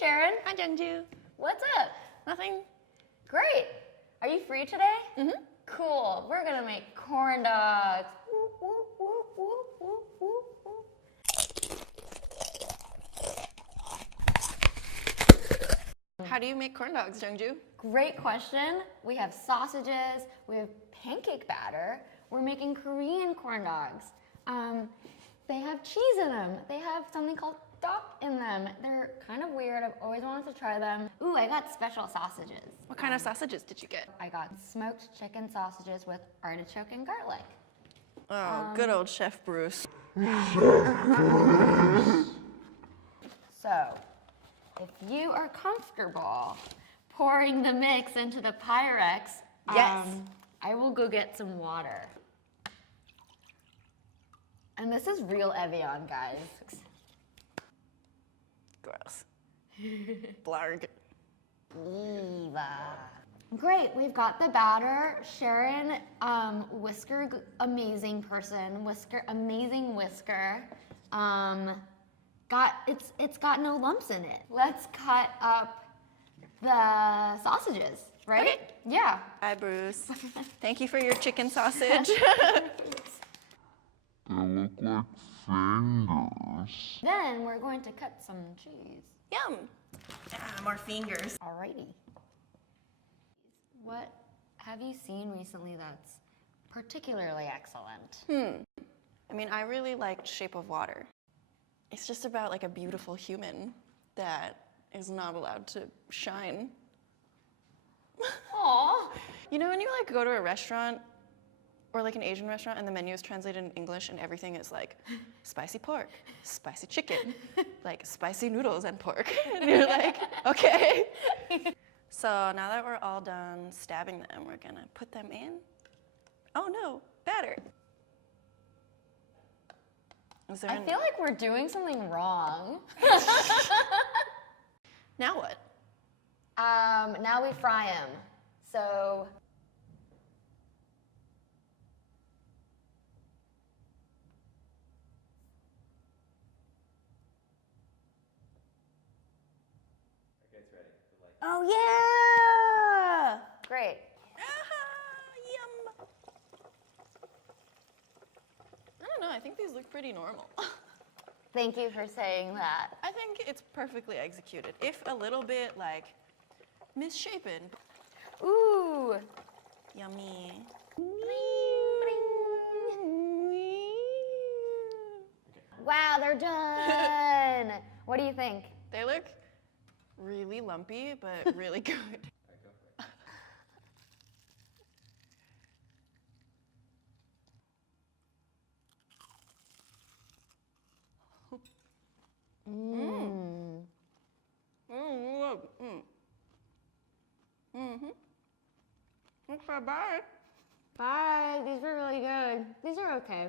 Cheryn. Hi, Jeonju. What's up? Nothing. Great. Are you free today? Mm-hmm. Cool. We're gonna make corn dogs. Whoop, whoop, whoop, whoop, whoop, whoop, whoop. How do you make corn dogs, Jeonju? Great question. We have sausages. We have pancake batter. We're making Korean corn dogs. They have cheese in them. They have something called duck in them. They're kind of weird. I've always wanted to try them. Ooh, I got special sausages. What kind of sausages did you get? I got smoked chicken sausages with artichoke and garlic. Oh, good old Chef Bruce. So, if you are comfortable pouring the mix into the Pyrex, Yes. I will go get some water. And this is real Evian, guys. Gross. Blarg. Eva. Great, we've got the batter. Cheryn, amazing person, amazing whisker. It's got no lumps in it. Let's cut up the sausages, right? Okay. Yeah. Hi, Bruce. Thank you for your chicken sausage. They look like fingers. Then we're going to cut some cheese. Yum. More fingers. Alrighty. What have you seen recently that's particularly excellent? I mean, I really liked Shape of Water. It's just about like a beautiful human that is not allowed to shine. Aw. You know when you like go to a restaurant or like an Asian restaurant and the menu is translated in English and everything is like spicy pork, spicy chicken, like spicy noodles and pork. And you're like, okay. So now that we're all done stabbing them, we're gonna put them in. Oh no, batter. Is there I feel like we're doing something wrong. Now what? Now we fry them. So Oh yeah! great. Yum! I don't know, I think these look pretty normal. Thank you for saying that. I think it's perfectly executed, if a little bit like misshapen. Ooh. Yummy. Wow, they're done. What do you think? They look really lumpy, but really good. Okay, bye. Bye. These were really good. These are okay.